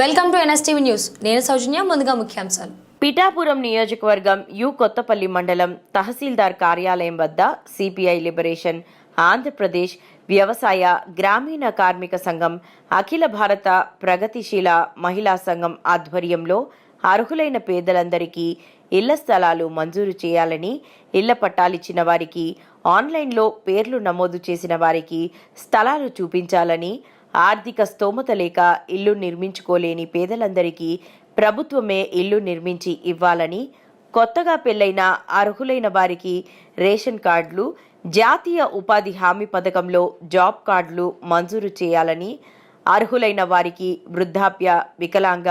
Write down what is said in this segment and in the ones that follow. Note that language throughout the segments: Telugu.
Welcome to NSTV news. నేను సౌజన్య. ముందుగా ముఖ్యాంశాలు. పిఠాపురం నియోజకవర్గం యు కొత్తపల్లి మండలం తహసీల్దార్ కార్యాలయం వద్ద సిపిఐ లిబరేషన్ ఆంధ్రప్రదేశ్ వ్యవసాయ గ్రామీణ కార్మిక సంఘం అఖిల భారత ప్రగతిశీల మహిళా సంఘం ఆధ్వర్యంలో అర్హులైన పేదలందరికీ ఇళ్ల స్థలాలు మంజూరు చేయాలని, ఇళ్ల పట్టాలిచ్చిన వారికి, ఆన్లైన్లో పేర్లు నమోదు చేసిన వారికి స్థలాలు చూపించాలని, ఆర్థిక స్తోమత లేక ఇల్లు నిర్మించుకోలేని పేదలందరికీ ప్రభుత్వమే ఇల్లు నిర్మించి ఇవ్వాలని, కొత్తగా పెళ్లైన అర్హులైన వారికి రేషన్ కార్డులు, జాతీయ ఉపాధి హామీ పథకంలో జాబ్ కార్డులు మంజూరు చేయాలని, అర్హులైన వారికి వృద్ధాప్య, వికలాంగ,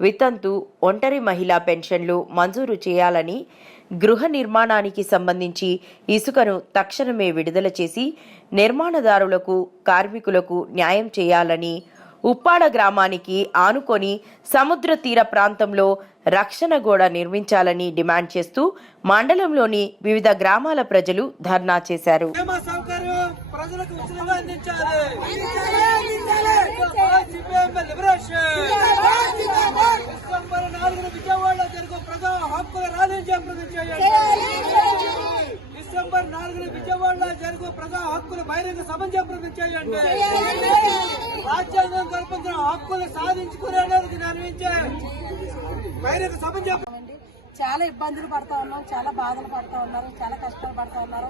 వితంతు, ఒంటరి మహిళా పెన్షన్లు మంజూరు చేయాలని, గృహ నిర్మాణానికి సంబంధించి ఇసుకను తక్షణమే విడుదల చేసి నిర్మాణదారులకు, కార్మికులకు న్యాయం చేయాలని, ఉప్పాడ గ్రామానికి ఆనుకొని సముద్ర తీర ప్రాంతంలో రక్షణ గోడ నిర్మించాలని డిమాండ్ చేస్తూ మండలంలోని వివిధ గ్రామాల ప్రజలు ధర్నా చేశారు. డిసెంబర్ 4న విజయవాడలో జరుగు ప్రజా హక్కుల బహిరంగ సభ జయప్రదం చేయండి. రాజ్యాంగం కల్పించిన హక్కులు సాధించుకునేందుకు నిర్వహించే బహిరంగ సభ చాలా ఇబ్బందులు పడతా ఉన్నాం, చాలా బాధలు పడతా ఉన్నారు, చాలా కష్టాలు పడతా ఉన్నారు.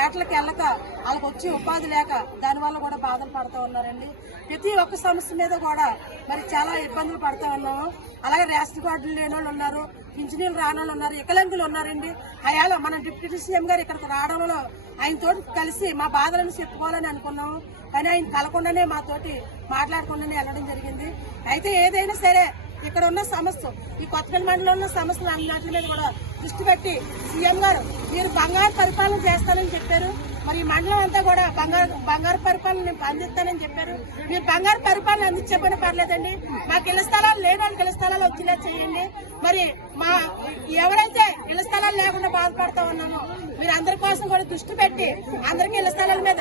ఏట్లకి వెళ్ళక వాళ్ళకి వచ్చి ఉపాధి లేక దానివల్ల కూడా బాధలు పడతా ఉన్నారండి. ప్రతి ఒక్క సమస్య మీద కూడా మరి చాలా ఇబ్బందులు పడతా ఉన్నాము. అలాగే రేషన్ కార్డులు లేని వాళ్ళు ఉన్నారు, ఇంజనీర్లు రాని వాళ్ళు ఉన్నారు, వికలాంగులు ఉన్నారండి. అయాల మన డిప్యూటీ సీఎం గారు ఇక్కడికి రావడంలో ఆయనతో కలిసి మా బాధలను చెప్పుకోవాలని అనుకున్నాము. కానీ ఆయన కలకుండానే మాతోటి మాట్లాడకుండానే వెళ్ళడం జరిగింది. అయితే ఏదైనా సరే ఇక్కడ ఉన్న సమస్య, ఈ కొత్తపల్లి మండలంలో ఉన్న సమస్యలు అన్నిటి మీద కూడా దృష్టి పెట్టి సీఎం గారు మీరు బంగారు పరిపాలన చేస్తానని చెప్పారు. మరి ఈ మండలం అంతా కూడా బంగారు పరిపాలన అందిస్తానని చెప్పారు. మీరు బంగారు పరిపాలన అందించకపోయినా పర్లేదండి, మాకు ఇళ్ల స్థలాలు లేని వాళ్ళకి ఇళ్ల స్థలాలు వచ్చేలా చేయండి. మరి మా ఎవరైతే ఇళ్ల స్థలాలు లేకుండా బాధపడతా ఉన్నామో మీరు అందరి కోసం కూడా దృష్టి పెట్టి అందరికీ ఇళ్ల స్థలాల మీద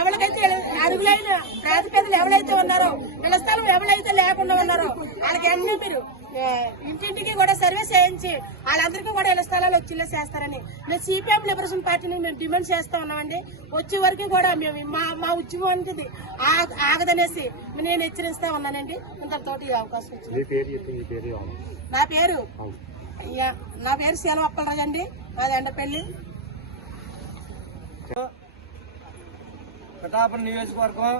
ఎవరికైతే అరుగులైన పేద పేదలు ఎవరైతే ఉన్నారో, ఇళ్ల స్థలం ఎవరైతే లేకుండా ఉన్నారో వాళ్ళకి అన్ని మీరు ఇంటింటికి కూడా సర్వీస్ చేయించి వాళ్ళందరికీ కూడా ఇళ్ల స్థలాలు వచ్చేలా చేస్తారని మేము సిపిఎం లిబరేషన్ పార్టీని మేము డిమాండ్ చేస్తా ఉన్నామండి. వచ్చే వరకు కూడా మేము మా ఉద్యమానికి ఆగదనేసి నేను హెచ్చరిస్తా ఉన్నానండి. ఇంతతోటి అవకాశం వచ్చింది. నా పేరు శీలవప్పలరాజు అండి, మాది ఎండపల్లి. పిఠాపురం నియోజకవర్గం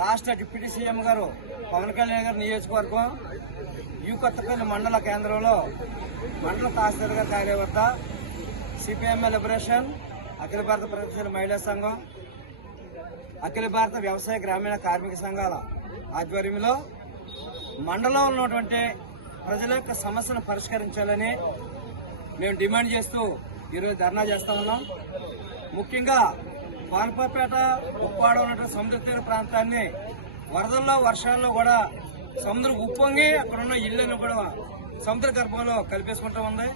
రాష్ట్ర డిప్యూటీ సీఎం గారు పవన్ కళ్యాణ్ గారి నియోజకవర్గం యు కొత్తపల్లి మండల కేంద్రంలో మండల తహసీల్దార్ గారి కార్యాలయం వద్ద సిపిఎం లిబరేషన్, అఖిల భారత ప్రగతిశీల మహిళా సంఘం, అఖిల భారత వ్యవసాయ గ్రామీణ కార్మిక సంఘాల ఆధ్వర్యంలో మండలంలో ఉన్నటువంటి ప్రజల యొక్క సమస్యను పరిష్కరించాలని మేము డిమాండ్ చేస్తూ ఈరోజు ధర్నా చేస్తా ఉన్నాం. ముఖ్యంగా పాన్పపేట, ఉప్పాడ ఉన్నటువంటి సముద్ర తీర ప్రాంతాన్ని వరదల్లో, వర్షాల్లో కూడా సముద్రం ఉప్పొంగి అక్కడ ఉన్న ఇళ్లను కూడా సముద్ర గర్భంలో కలిపేసుకుంటూ ఉంది.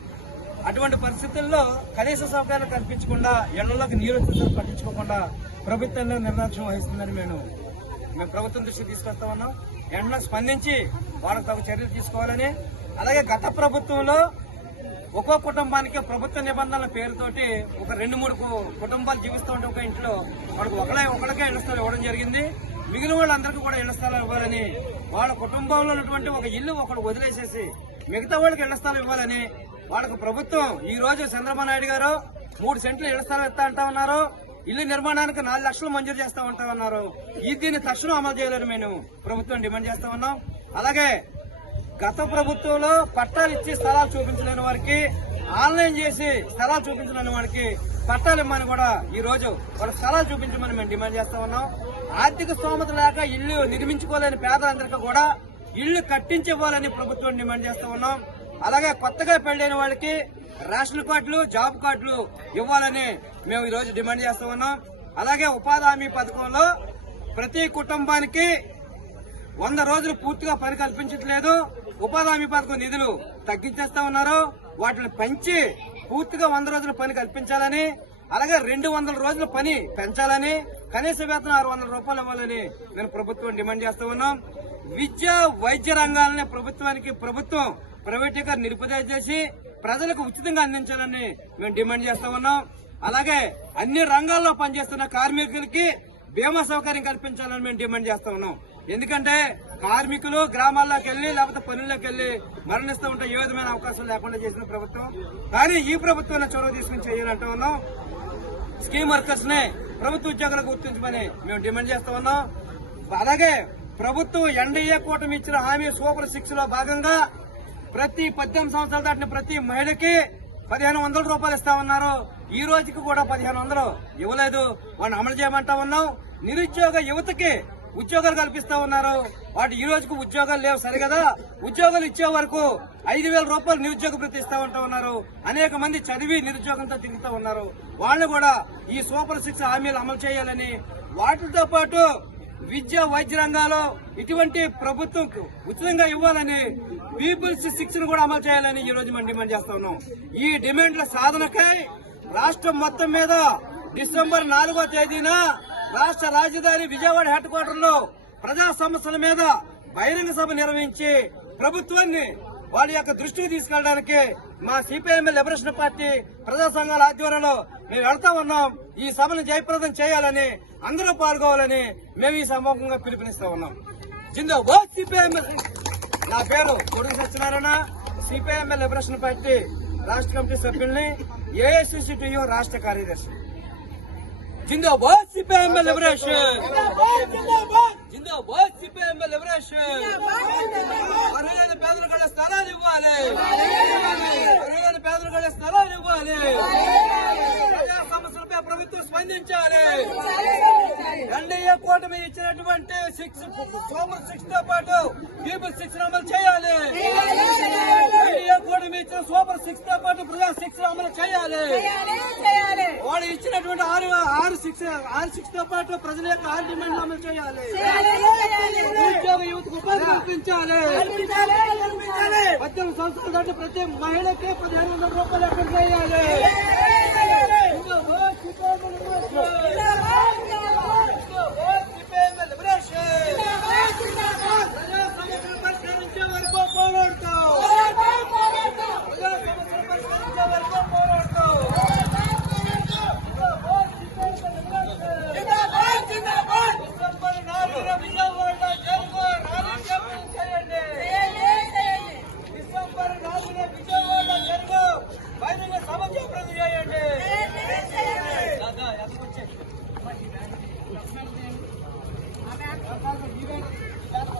అటువంటి పరిస్థితుల్లో కనీస సౌకర్యాలు కల్పించకుండా, ఎండలోకి నీరు వచ్చేసరికి పట్టించుకోకుండా ప్రభుత్వంలో నిర్లక్ష్యం వహిస్తుందని మేము ప్రభుత్వం దృష్టికి తీసుకొస్తా ఉన్నాం. వెంటనే స్పందించి వాళ్ళకు తగు చర్యలు తీసుకోవాలని, అలాగే గత ప్రభుత్వంలో ఒక్కో కుటుంబానికి ప్రభుత్వ నిబంధనల పేరుతోటి ఒక 2-3 కుటుంబాలు జీవిస్తూ ఉంటే ఒక ఇంట్లో వాళ్ళకి ఒకరికే ఇళ్ల స్థలాలు ఇవ్వడం జరిగింది. మిగిలిన వాళ్ళందరికీ కూడా ఇళ్ల స్థలాలు ఇవ్వాలని, వాళ్ళ కుటుంబంలో ఉన్నటువంటి ఒక ఇల్లు ఒకడు వదిలేసేసి మిగతా వాళ్ళకి ఇళ్ల స్థలం ఇవ్వాలని వాళ్ళకు ప్రభుత్వం ఈ రోజు చంద్రబాబు నాయుడు గారు 3 సెంట్లు ఇళ్ల స్థలం ఇస్తా అంటా ఉన్నారు. ఇల్లు నిర్మాణానికి 4 లక్షలు మంజూరు చేస్తా ఉంటా ఉన్నారు. దీన్ని తక్షణం అమలు చేయాలని మేము ప్రభుత్వం డిమాండ్ చేస్తా ఉన్నాం. అలాగే గత ప్రభుత్వంలో పట్టాలు ఇచ్చి స్థలాలు చూపించలేని వారికి, ఆన్లైన్ చేసి స్థలాలు చూపించలేని వారికి పట్టాలు ఇమ్మని కూడా ఈ రోజు వాళ్ళ స్థలాలు చూపించమని మేము డిమాండ్ చేస్తా ఉన్నాం. ఆర్థిక స్తోమత లేక ఇల్లు నిర్మించుకోలేని పేదలందరికీ కూడా ఇళ్లు కట్టించివ్వాలని ప్రభుత్వం డిమాండ్ చేస్తా ఉన్నాం. అలాగే కొత్తగా పెళ్లైన వాళ్ళకి రేషన్ కార్డులు, జాబ్ కార్డులు ఇవ్వాలని మేము ఈ రోజు డిమాండ్ చేస్తా ఉన్నాం. అలాగే ఉపాధి హామీ పథకంలో ప్రతి కుటుంబానికి 100 రోజులు పూర్తిగా పని కల్పించట్లేదు. ఉపాధి హామీ పథకం నిధులు తగ్గించేస్తా ఉన్నారు. వాటిని పెంచి పూర్తిగా 100 రోజుల పని కల్పించాలని, అలాగే 200 రోజుల పని పెంచాలని, కనీస వేతనం 600 రూపాయలు ఇవ్వాలని నేను ప్రభుత్వం డిమాండ్ చేస్తూ ఉన్నాం. విద్య వైద్య రంగాలని ప్రభుత్వం ప్రైవేటీకరణ నిరుపేద చేసి ప్రజలకు ఉచితంగా అందించాలని మేము డిమాండ్ చేస్తా ఉన్నాం. అలాగే అన్ని రంగాల్లో పనిచేస్తున్న కార్మికులకి బీమా సౌకర్యం కల్పించాలని మేము డిమాండ్ చేస్తా ఉన్నాం. ఎందుకంటే కార్మికులు గ్రామాల్లోకి వెళ్లి లేకపోతే పనుల్లోకి వెళ్లి మరణిస్తూ ఉంటే ఏ విధమైన అవకాశం లేకుండా చేసిన ప్రభుత్వం, కానీ ఈ ప్రభుత్వం చొరవ తీసుకుని చేయాలంటూ ఉన్నాం. స్కీమ్ వర్కర్స్ ని ప్రభుత్వ ఉద్యోగులకు గుర్తించమని మేము డిమాండ్ చేస్తా ఉన్నాం. అలాగే ప్రభుత్వం ఎన్డీఏ కూటమి ఇచ్చిన హామీ సూపర్ 6 లో భాగంగా ప్రతి 18 సంవత్సరాలు దాటిన ప్రతి మహిళకి 1500 రూపాయలు ఇస్తా ఉన్నారు. ఈ రోజుకి కూడా 1500 ఇవ్వలేదు. వాడిని అమలు చేయమంటా ఉన్నాం. నిరుద్యోగ యువతకి ఉద్యోగాలు కల్పిస్తా ఉన్నారు. వాటి ఈ రోజుకు ఉద్యోగాలు లేవు సరే కదా. ఉద్యోగాలు ఇచ్చే వరకు 5000 రూపాయలు నిరుద్యోగ భృతి ఇస్తా ఉంటా ఉన్నారు. అనేక మంది చదివి నిరుద్యోగంతో తిరుగుతూ ఉన్నారు. వాళ్ళు కూడా ఈ సూపర్ 6 హామీలు అమలు చేయాలని, వాటితో పాటు విద్య వైద్య రంగాల్లో ఇటువంటి ప్రభుత్వం ఉచితంగా ఇవ్వాలని, పీపుల్స్ 6 కూడా అమలు చేయాలని ఈ రోజు మనం డిమాండ్ చేస్తా ఉన్నాం. ఈ డిమాండ్ల సాధనకై రాష్ట్రం మొత్తం మీద డిసెంబర్ 4వ తేదీన రాష్ట్ర రాజధాని విజయవాడ హెడ్ క్వార్టర్ లో ప్రజా సమస్యల మీద బహిరంగ సభ నిర్వహించి ప్రభుత్వాన్ని వాళ్ళ యొక్క దృష్టికి తీసుకెళ్లడానికి మా సిపిఐఎం లిబరేషన్ పార్టీ ప్రజా సంఘాల ఆధ్వర్యంలో మేము వెళ్తా ఉన్నాం. ఈ సభను జయప్రదం చేయాలని, అందరూ పాల్గొవాలని మేము ఈ సమావేశంగా పిలుపునిస్తా ఉన్నాం. జిందాబాద్ సిపిఐఎం. నా పేరు కొడుకు సత్యనారాయణ, సిపిఐఎం లిబరేషన్ పార్టీ రాష్ట్ర కమిటీ సభ్యుల్ని, ఏఐసిసిటియు రాష్ట్ర కార్యదర్శి. జిందాబాద్ సిపిఐఎం లిబరేషన్. జిందాబాద్ సిపిఐఎం లిబరేషన్. అర్హులైన పేదలకు కూడా స్థలాలు ఇవ్వాలి. అర్హులైన పేదలకు కూడా స్థలాలు ఇవ్వాలి. ప్రజా సమస్యలపై ప్రభుత్వం స్పందించాలి. ఎన్డీఏ కూటమి ఇచ్చినటువంటి సూపర్ 6 తో పాటు పీపుల్ 6 అమలు చేయాలి. ఎన్డీఏ కూటమి ఇచ్చిన సూపర్ 6 తో పాటు ప్రజా 6 అమలు చేయాలి. వాళ్ళు ఇచ్చినటువంటి 6 తో పాటు ప్రజల యొక్క 6 డిమాండ్లు అమలు చేయాలి. ఉద్యోగ యువతకు ఉపాధి కల్పించాలి. 18 సంవత్సరాల దాటి ప్రతి మహిళకి 1500 రూపాయలు ఎక్కడ చేయాలి.